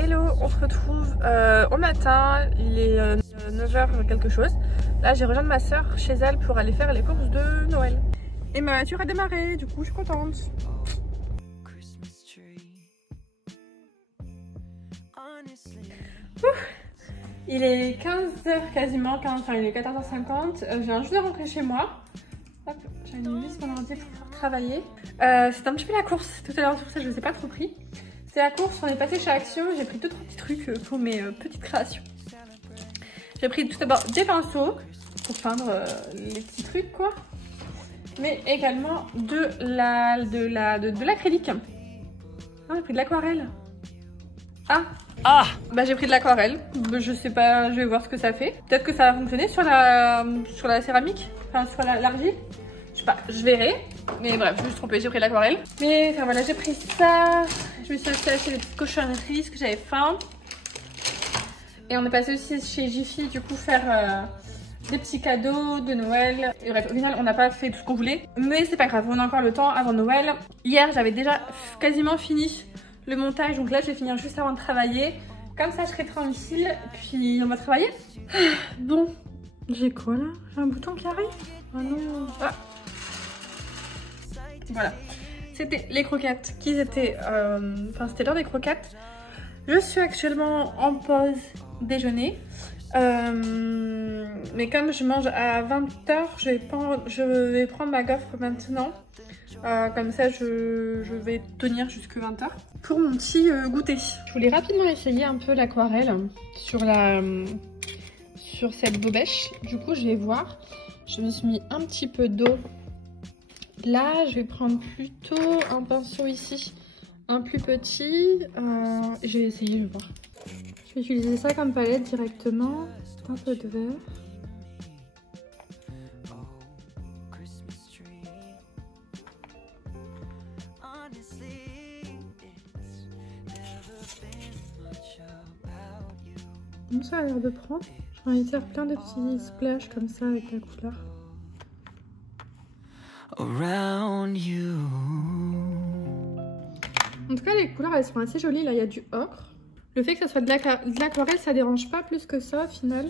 Hello, on se retrouve au matin, il est 9h quelque chose. Là j'ai rejoint ma soeur chez elle pour aller faire les courses de Noël. Et ma voiture a démarré, du coup je suis contente. Ouf. Il est 15h quasiment, enfin il est 14h50, je viens juste de rentrer chez moi. Hop, j'ai mis mon ordi pour pouvoir travailler. C'était un petit peu la course tout à l'heure, pour ça je ne les ai pas trop pris. C'est la course, on est passé chez Action, j'ai pris 2-3 petits trucs pour mes petites créations. J'ai pris tout d'abord des pinceaux pour peindre les petits trucs quoi. Mais également de l'acrylique. Non, j'ai pris de l'aquarelle. Ah bah j'ai pris de l'aquarelle. Je sais pas, je vais voir ce que ça fait. Peut-être que ça va fonctionner sur la céramique, enfin sur l'argile. Je sais pas, je verrai. Mais bref, je me suis trompée, j'ai pris de l'aquarelle. Mais enfin voilà, j'ai pris ça. Je me suis aussi acheté des petites cochonneries, ce que j'avais faim. Et on est passé aussi chez Jiffy, du coup, faire des petits cadeaux de Noël. Et bref, au final, on n'a pas fait tout ce qu'on voulait. Mais c'est pas grave, on a encore le temps avant Noël. Hier, j'avais déjà quasiment fini le montage. Donc là, je vais finir juste avant de travailler. Comme ça, je serai tranquille. Puis, on va travailler. Bon, j'ai quoi là? J'ai un bouton qui arrive? Oh non. Ah. Voilà. C'était les croquettes qui étaient... Enfin, c'était l'heure des croquettes. Je suis actuellement en pause déjeuner. Mais comme je mange à 20h, je vais prendre ma gaufre maintenant. Comme ça, je vais tenir jusque 20h pour mon petit goûter. Je voulais rapidement essayer un peu l'aquarelle sur cette bobèche. Du coup, je vais voir. Je me suis mis un petit peu d'eau. Là, je vais prendre plutôt un pinceau ici, un plus petit. Je vais essayer, je vais voir. Je vais utiliser ça comme palette directement. Un peu de vert. Bon, ça a l'air de prendre. J'ai envie de faire plein de petits splashes comme ça avec la couleur. Around you. En tout cas, les couleurs elles sont assez jolies. Là, il y a du ocre. Le fait que ça soit de l'aquarelle, ça dérange pas plus que ça au final.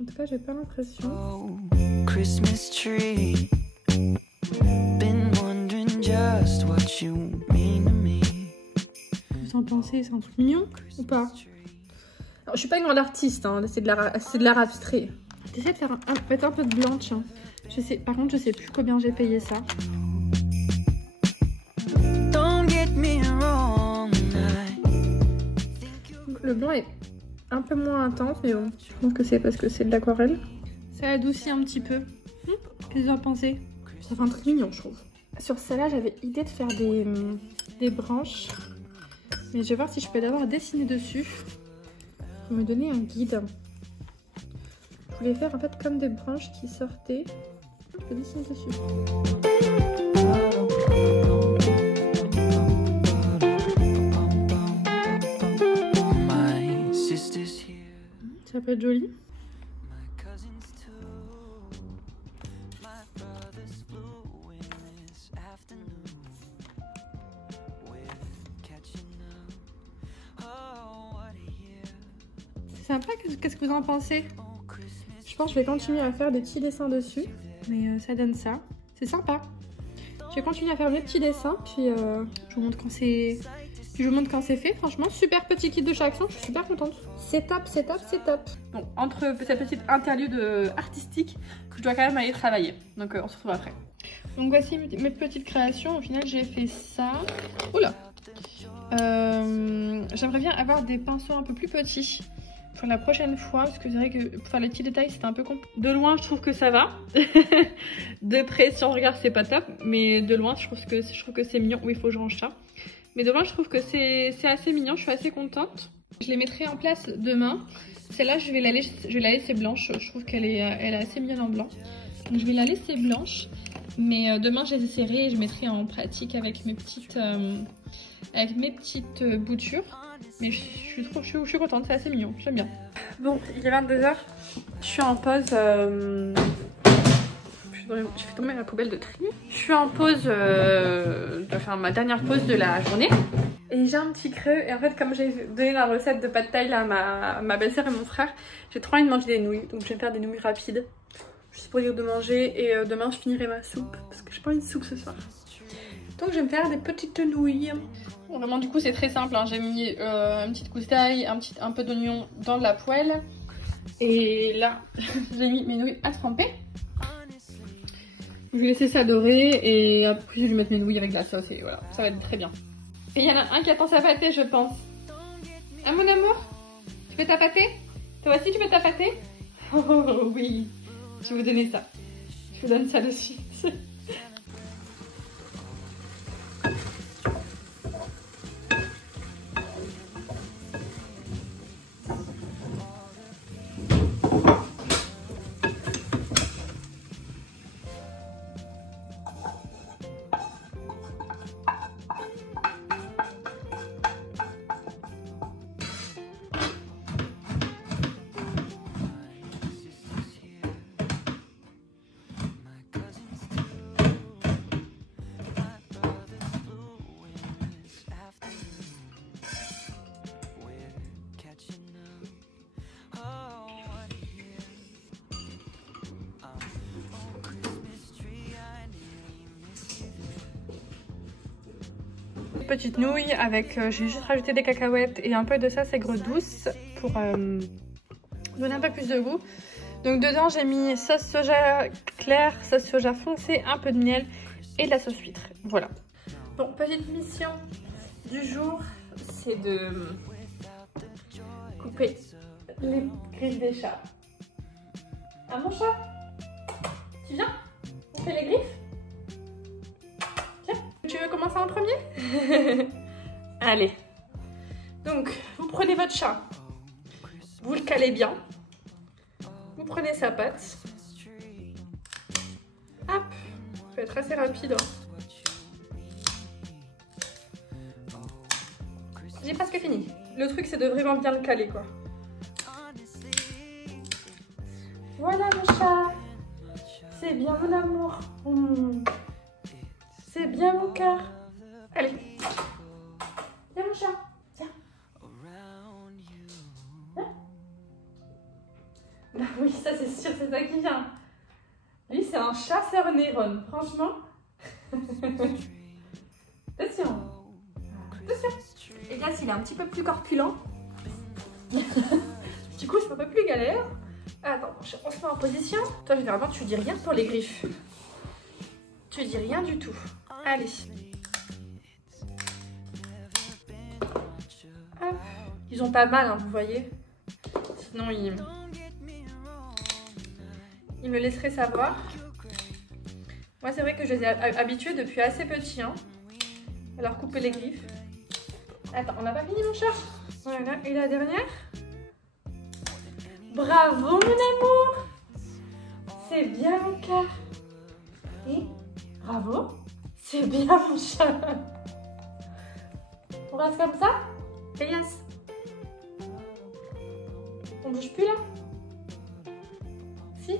En tout cas, j'ai pas l'impression. Oh, Christmas tree. Been wondering just what you mean to me. Vous en pensez, c'est un truc mignon ou pas? Alors, je suis pas une grande artiste, hein. C'est de l'art abstrait. J'essaie de faire mettre un peu de blanche. Hein. Par contre, je sais plus combien j'ai payé ça. Donc, le blanc est un peu moins intense, mais bon, je pense que c'est parce que c'est de l'aquarelle. Ça adoucit un petit peu. Qu'est-ce que vous en pensez? Ça fait un truc mignon, je trouve. Sur celle-là, j'avais idée de faire des branches. Mais je vais voir si je peux d'abord dessiner dessus. Pour me donner un guide. Je voulais faire en fait comme des branches qui sortaient. Je peux dessiner dessus. Ça peut être joli. C'est sympa, qu'est-ce que vous en pensez? Je pense que je vais continuer à faire des petits dessins dessus. Mais ça donne ça. C'est sympa. Je vais continuer à faire mes petits dessins. Puis je vous montre quand c'est fait. Franchement, super petit kit de chez Action. Je suis super contente. C'est top, c'est top, c'est top. Bon, entre cette petite interlude artistique, je dois quand même aller travailler. Donc on se retrouve après. Donc voici mes petites créations. Au final, j'ai fait ça. Oula. J'aimerais bien avoir des pinceaux un peu plus petits pour la prochaine fois, parce que c'est vrai que pour faire les petits détails c'était un peu compliqué. De loin je trouve que ça va. De près si on regarde c'est pas top, mais de loin je trouve que c'est mignon. Oui, il faut que je range ça. Mais de loin je trouve que c'est assez mignon, je suis assez contente. Je les mettrai en place demain. Celle-là je vais la laisser blanche, je trouve qu'elle est assez mignonne en blanc. Donc je vais la laisser blanche, mais demain je les essaierai et je mettrai en pratique avec mes petites boutures. Mais je suis contente, c'est assez mignon, j'aime bien. Bon, il est 22h, je suis en pause. J'ai fait tomber ma poubelle de tri. Je suis en pause, enfin ma dernière pause de la journée. Et j'ai un petit creux. Et en fait, comme j'ai donné la recette de pad thai à ma belle-sœur et mon frère, j'ai trop envie de manger des nouilles. Donc je vais me faire des nouilles rapides. Juste pour dire de manger. Et demain, je finirai ma soupe. Parce que j'ai pas envie de soupe ce soir. Donc je vais me faire des petites nouilles. Bon, vraiment, du coup, c'est très simple. Hein. J'ai mis une petite gousse d'ail, un peu d'oignon dans la poêle. Et là, j'ai mis mes nouilles à tremper. Je vais laisser ça dorer et après je vais mettre mes nouilles avec de la sauce et voilà, ça va être très bien. Et il y en a un qui attend sa pâtée, je pense. Ah mon amour, tu veux ta pâtée? Toi aussi tu veux ta pâtée? Oh oui, je vais vous donner ça. Je vous donne ça de suite. Petite nouille avec, j'ai juste rajouté des cacahuètes et un peu de sauce aigre douce pour donner un peu plus de goût. Donc dedans j'ai mis sauce soja claire, sauce soja foncée, un peu de miel et de la sauce huître. Voilà. Bon, petite mission du jour, c'est de couper les griffes des chats. Ah mon chat, tu viens? On fait les griffes? Tu veux commencer en premier? Allez. Donc, vous prenez votre chat. Vous le calez bien. Vous prenez sa patte. Hop. Ça va être assez rapide. J'ai presque fini. Le truc, c'est de vraiment bien le caler, quoi. Voilà mon chat. C'est bien mon amour. C'est bien mon cœur. Allez. Viens mon chat. Viens. Viens. Bah oui, ça c'est sûr, c'est ça qui vient. Lui c'est un chasseur Néron, franchement. Attention. Attention. Et là s'il est un petit peu plus corpulent. Du coup c'est un peu plus galère. Attends, on se met en position. Toi généralement tu dis rien pour les griffes. Tu dis rien du tout. Allez. Hop. Ils ont pas mal, hein, vous voyez. Sinon, ils me laisseraient savoir. Moi, c'est vrai que je les ai habitués depuis assez petit. Hein, à leur couper les griffes. Attends, on n'a pas fini, mon chat? Voilà. Et la dernière? Bravo, mon amour! C'est bien mon cœur. Et bravo! C'est bien mon chat. On reste comme ça? Et yes. On bouge plus là? Si.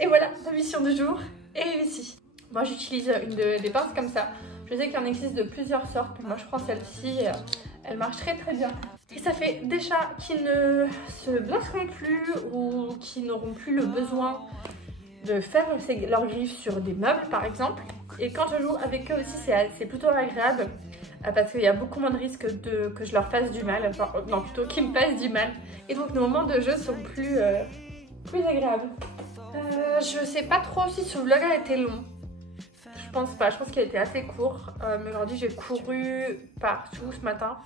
Et voilà, la mission du jour est réussie. Moi j'utilise des pinces comme ça. Je sais qu'il en existe de plusieurs sortes, mais moi je prends celle-ci. Elle marche très très bien. Et ça fait des chats qui ne se blesseront plus ou qui n'auront plus le besoin de faire leurs griffes sur des meubles par exemple. Et quand je joue avec eux aussi c'est plutôt agréable parce qu'il y a beaucoup moins de risques que je leur fasse du mal, enfin non plutôt qu'ils me fassent du mal. Et donc nos moments de jeu sont plus agréables. Je sais pas trop si ce vlog a été long. Je pense pas, je pense qu'il a été assez court. Mais aujourd'hui j'ai couru partout ce matin.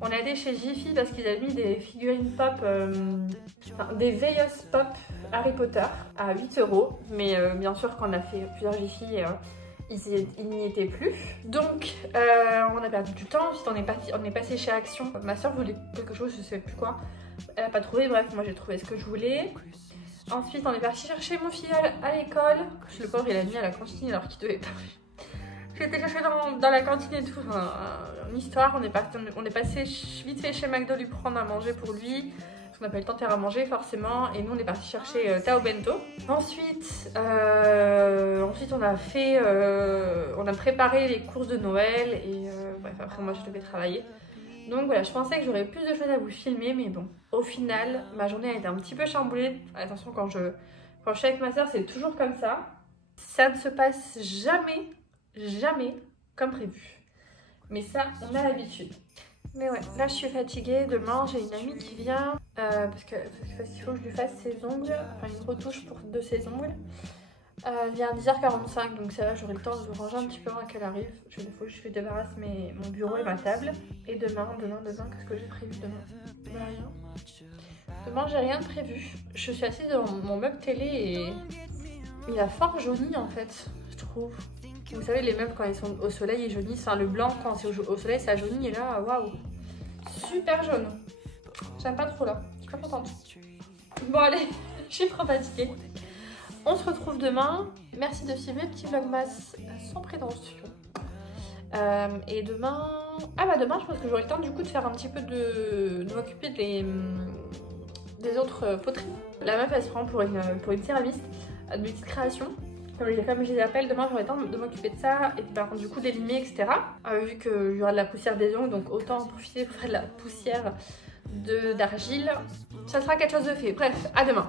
On est allé chez Jiffy parce qu'ils avaient mis des figurines pop, des veilleuses pop Harry Potter à 8 €. Mais bien sûr quand on a fait plusieurs Jiffy, ils n'y étaient plus. Donc on a perdu du temps, ensuite on est passé chez Action. Ma soeur voulait quelque chose, je sais plus quoi. Elle n'a pas trouvé, bref moi j'ai trouvé ce que je voulais. Ensuite on est parti chercher mon filleul à l'école. Le pauvre il a mis à la cantine alors qu'il devait pas. J'ai été chercher dans la cantine et tout, enfin, une histoire, on est passé vite fait chez McDo lui prendre à manger pour lui. Parce qu'on n'a pas eu le temps de faire à manger forcément. Et nous on est parti chercher Tao Bento. Ensuite on a préparé les courses de Noël. Et bref, après moi je devais travailler. Donc voilà, je pensais que j'aurais plus de choses à vous filmer. Mais bon, au final, ma journée a été un petit peu chamboulée. Attention, quand je suis avec ma soeur, c'est toujours comme ça. Ça ne se passe jamais comme prévu. Mais ça, on a l'habitude. Mais ouais, là je suis fatiguée. Demain, j'ai une amie qui vient parce qu'il faut que je lui fasse ses ongles, enfin une retouche de ses ongles. Elle vient à 10h45, donc ça va, j'aurai le temps de me ranger un petit peu avant qu'elle arrive. Il faut que je débarrasse mon bureau et ma table. Et demain, qu'est-ce que j'ai prévu demain? Bah, rien. Demain, j'ai rien de prévu. Je suis assise devant mon meuble télé et il a fort jauni en fait, je trouve. Vous savez, les meubles quand ils sont au soleil ils jaunissent, enfin le blanc quand c'est au soleil ça jaunit et là, waouh, super jaune. J'aime pas trop là, je suis pas contente. Bon allez, je suis trop fatiguée. On se retrouve demain. Merci de suivre mes petits vlogmas sans prétention. Et demain... Ah bah demain je pense que j'aurai le temps du coup de faire un petit peu de m'occuper des autres poteries. La meuf elle se prend pour une céramiste de petites créations. Comme je les appelle, demain j'aurai le temps de m'occuper de ça et du coup d'élimer, etc. Vu qu'il y aura de la poussière des ongles, donc autant en profiter pour faire de la poussière d'argile. Ça sera quelque chose de fait. Bref, à demain.